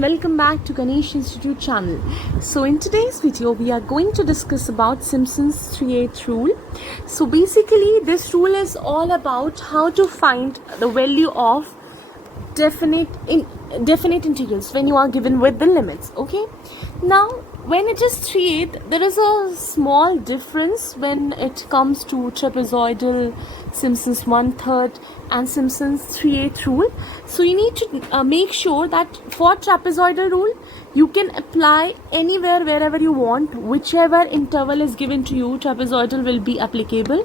and welcome back to Ganesh Institute channel. So in today's video we are going to discuss about Simpson's 3/8 rule. So basically this rule is all about how to find the value of definite integrals when you are given with the limits. Okay, now when it is 3/8, there is a small difference when it comes to trapezoidal, Simpson's 1/3 and Simpson's 3/8 rule. So you need to make sure that for trapezoidal rule you can apply anywhere wherever you want, whichever interval is given to you, trapezoidal will be applicable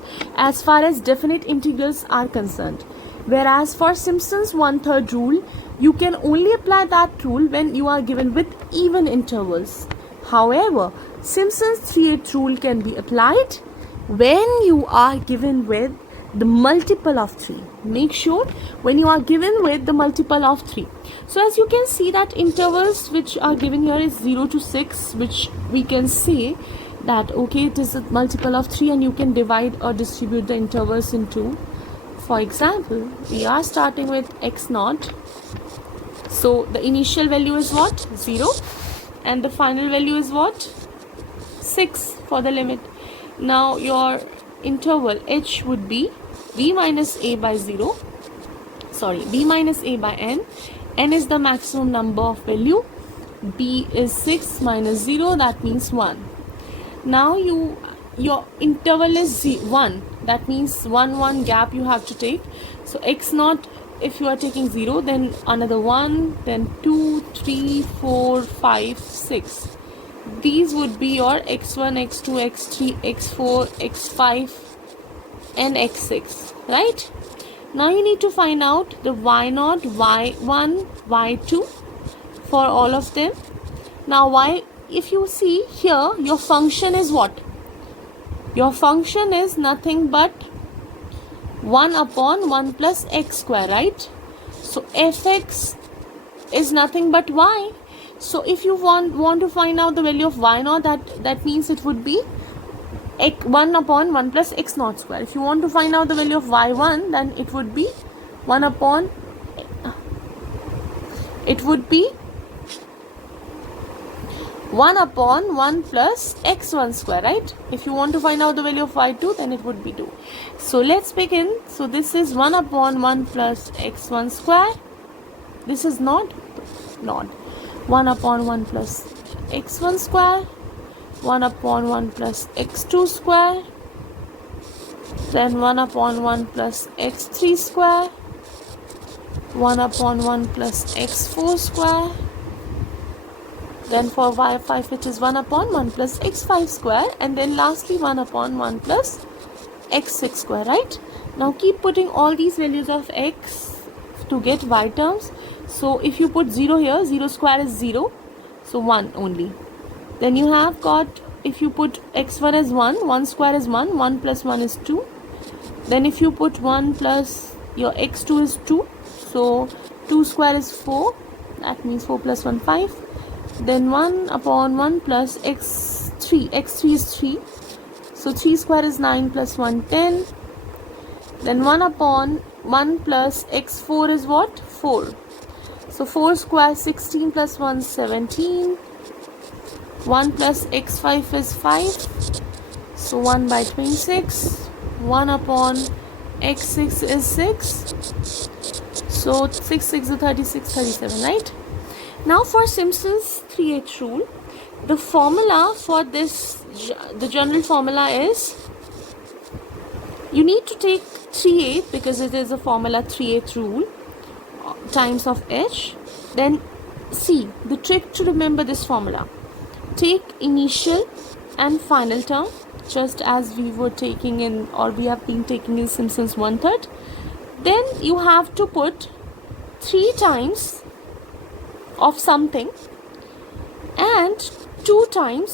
as far as definite integrals are concerned. Whereas for Simpson's 1/3 rule, you can only apply that rule when you are given with even intervals. However, Simpson's 3/8 rule can be applied when you are given with the multiple of 3. Make sure when you are given with the multiple of 3. So as you can see that intervals which are given here is 0 to 6, which we can say that okay, it is a multiple of 3 and you can divide or distribute the intervals into. For example, we are starting with x naught. So the initial value is what? 0. And the final value is what? 6 for the limit. Now your interval h would be b minus a by 0. Sorry, b minus a by n. N is the maximum number of value. B is 6 minus 0, that means 1. Now your interval is 1. That means 1 gap you have to take. So x naught, if you are taking 0, then another 1, then 2, 3, 4, 5, 6. These would be your x1, x2, x3, x4, x5 and x6, right? Now you need to find out the y0, y1, y2 for all of them. Now if you see here, your function is what? Your function is nothing but 1 upon 1 plus x square, right? So fx is nothing but y. So if you want to find out the value of y0, that means it would be 1 upon 1 plus x naught square. If you want to find out the value of y1, then it would be 1 upon 1 plus x1 square, right? If you want to find out the value of y2, then it would be 2. So let's begin. So this is 1 upon 1 plus x1 square. This is not 1 upon 1 plus x1 square, 1 upon 1 plus x2 square, then 1 upon 1 plus x3 square, 1 upon 1 plus x4 square, then for y5 it is 1 upon 1 plus x5 square, and then lastly 1 upon 1 plus x6 square, right? Now keep putting all these values of x to get y terms. So if you put 0 here, 0 square is 0, so 1 only. Then you have got, if you put x1 as 1, 1 square is 1, 1 plus 1 is 2. Then if you put 1 plus your x2 is 2, so 2 square is 4, that means 4 plus 1, 5. Then 1 upon 1 plus x3 is 3, so 3 square is 9 plus 1, 10. Then 1 upon 1 plus x4 is what? 4. So 4 square 16 plus 1, 17. 1 plus x5 is 5. So 1 by 26. 1 upon x6 is 6. So 6 6 is 36, 37, right? Now for Simpson's 3/8 rule, the formula for this, the general formula is, you need to take 3/8 because it is a formula 3/8 rule times of h. Then see the trick to remember this formula. Take initial and final term just as we were taking in, or we have been taking in Simpson's 1/3. Then you have to put 3 times of something and 2 times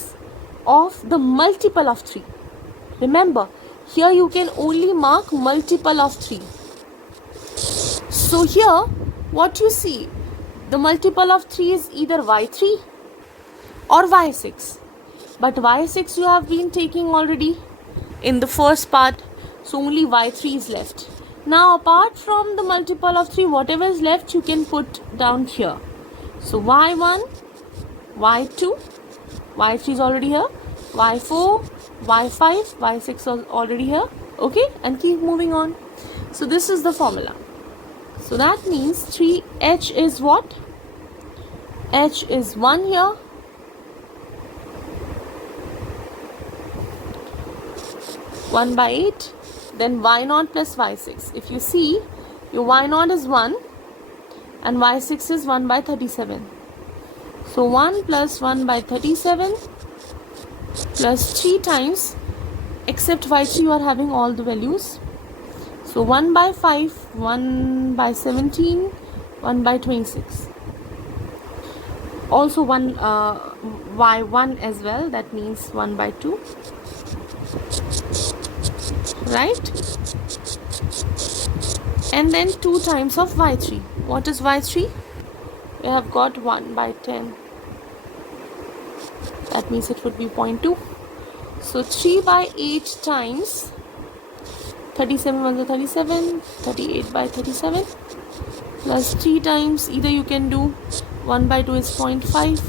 of the multiple of 3. Remember, here you can only mark multiple of 3. So here what you see, the multiple of 3 is either y3 or y6. But y6 you have been taking already in the first part, so only y3 is left. Now apart from the multiple of 3, whatever is left you can put down here. So y1, y2, y3 is already here, y4, y5, y6 is already here. Okay, and keep moving on. So this is the formula. So that means 3h is what? H is 1 here. One by 8. Then y0 plus y6. If you see, your y0 is 1 and y6 is 1 by 37. So 1 plus 1 by 37 plus 3 times, except y3 you are having all the values. So 1 by 5, 1 by 17, 1 by 26. Also y1 as well, that means 1 by 2. Right? And then 2 times of y3. What is y3? We have got 1 by 10. That means it would be 0.2. So 3 by 8 times 37 1 to 37, 38 by 37 plus 3 times, either you can do 1 by 2 is 0.5,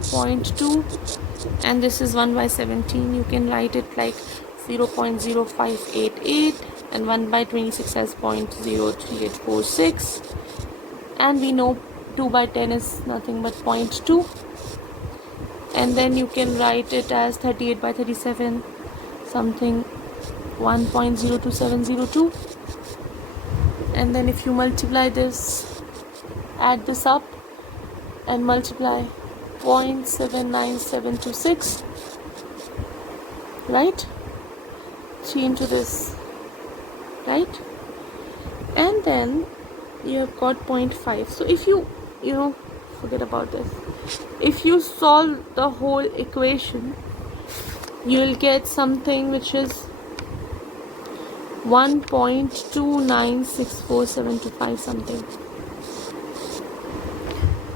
0.2, and this is 1 by 17. You can write it like 0.0588, and 1 by 26 as 0.03846, and we know 2 by 10 is nothing but 0.2, and then you can write it as 38 by 37 something 1.02702, and then if you multiply this, add this up and multiply 0.79726, right? 3 into this, right? And then you have got 0.5. So if you forget about this, if you solve the whole equation, you will get something which is 1.296475 something,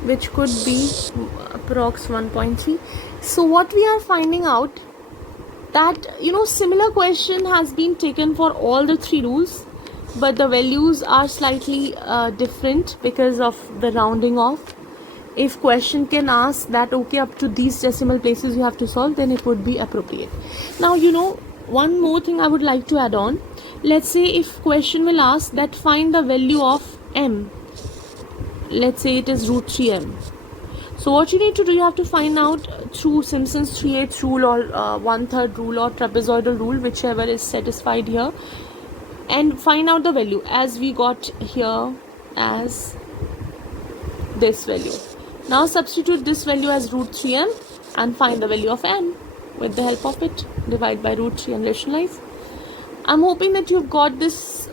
which could be approx 1.3. So what we are finding out, that similar question has been taken for all the 3 rules, but the values are slightly different because of the rounding off. If question can ask that okay, up to these decimal places you have to solve, then it would be appropriate. Now one more thing I would like to add on. Let's say if question will ask that find the value of m, let's say it is root 3m. So what you need to do, you have to find out through Simpson's 3/8 rule or 1/3 rule or trapezoidal rule, whichever is satisfied here, and find out the value as we got here as this value. Now substitute this value as root 3m and find the value of m with the help of it. Divide by root 3 and rationalize. I'm hoping that you've got this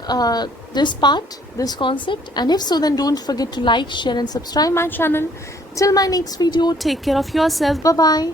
part, this concept, and if so, then don't forget to like, share and subscribe my channel. Till my next video, take care of yourself. Bye bye.